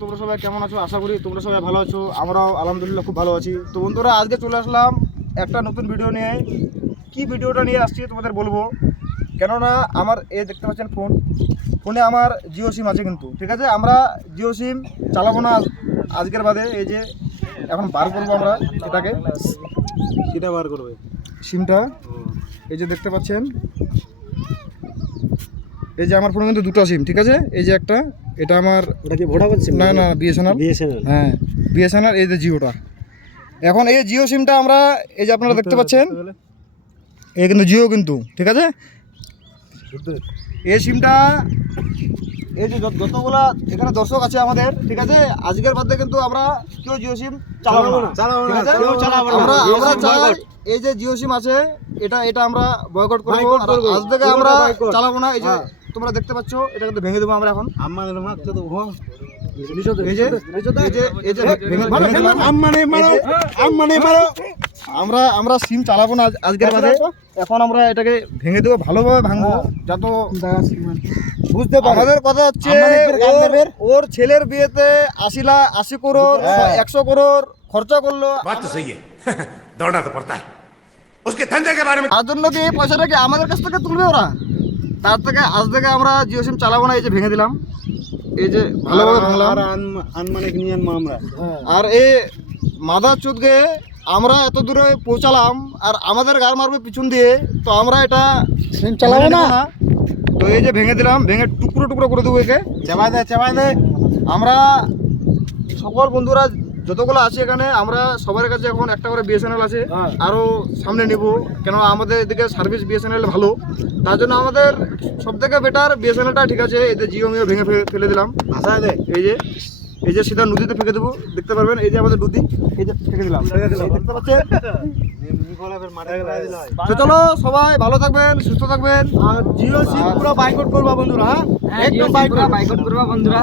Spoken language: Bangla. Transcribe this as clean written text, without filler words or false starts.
তোমরা সবাই কেমন আছো? আশা করি তোমরা সবাই ভালো আছো। আমরাও আলহামদুলিল্লাহ খুব ভালো আছি। তো বন্ধুরা, আজকে চলে আসলাম একটা নতুন ভিডিও নিয়ে। কি ভিডিওটা নিয়ে আসছি তোমাদের বলবো, কেননা আমার দেখতে পাচ্ছেন ফোনে আমার জিও সিম আছে কিন্তু, ঠিক আছে? আমরা জিও সিম চালাবো না আজকের বাদে। এই যে এখন বার করবো আমরা এটাকে, সেটা বার করবে সিমটা। এই যে দেখতে পাচ্ছেন, এই যে আমার ফোনে কিন্তু দুটো সিম, ঠিক আছে? এই যে একটা, এটা আমার, ওটা কি ভোডাফোন সিম? না না, বিএসএনএল। হ্যাঁ, বিএসএনএল। এই যে জিওটা, এখন এই জিও সিমটা আমরা, এই যে আপনারা দেখতে পাচ্ছেন, এই কিন্তু জিও কিন্তু, ঠিক আছে? এই সিমটা, এই যে যতগুলা এখানে দর্শক আছে আমাদের, ঠিক আছে, আজকের বাদে কিন্তু আমরা কেউ জিও সিম চালাবো না, ঠিক আছে? আমরা চাই এই যে জিও সিম আছে, এটা আমরা বয়কট করবো। আজ থেকে আমরা চালাবো না। এই যে তোমরা দেখতে পাচ্ছ, এটা কিন্তু ভেঙে দেবো আমরা এখন। আমরা সিম চালাবো না আজকের বাদে। এখন আমরা এটাকে ভেঙে দেবো, ভালোভাবে ভাঙবো, যত বুঝতে পারো। আমাদের কথা হচ্ছে, ওর ছেলের বিয়েতে 80 করোড় 100 করোড় খরচা করলো। তার জন্য কি এই পয়সাটা কি আমাদের কাছ থেকে তুলবে ওরা? তার থেকে আজ থেকে আমরা জিও সিম চালাবো না। এই যে ভেঙে দিলাম, এই যে ভালোভাবে ভাঙলাম। আর এই মাদার চোদকে আমরা এত দূরে পৌঁছালাম, আর আমাদের গার মারবে পিছন দিয়ে, তো আমরা এটা সিম চালাবো না। তো এই যে ভেঙে দিলাম, ভেঙে টুকরো টুকরো করে দেবো, একে চাপাই দে। আমরা সকল বন্ধুরা যতগুলো আছে এখানে, আমরা সবার কাছে এখন একটা করে বিএসএনএল আছে, আরও সামনে নেব, কেন আমাদের এদিকে সার্ভিস বিএসএনএল ভালো। তার জন্য আমাদের সব থেকে বেটার বিএসএনএলটা, ঠিক আছে? এতে জিও মিও ভেঙে ফেলে দিলাম। এই যে সিধা নদীতে ফেঁকে দেবো, দেখতে পারবেন। এই যে আমাদের নদী, এই যে ফেঁকে দিলাম, দেখতে পাচ্ছেন? তো চলো, সবাই ভালো থাকবেন, সুস্থ থাকবেন। আর জিও সিম পুরো বাইকআউট করবা বন্ধুরা। হ্যাঁ, একদম বাইকআউট করবা বন্ধুরা।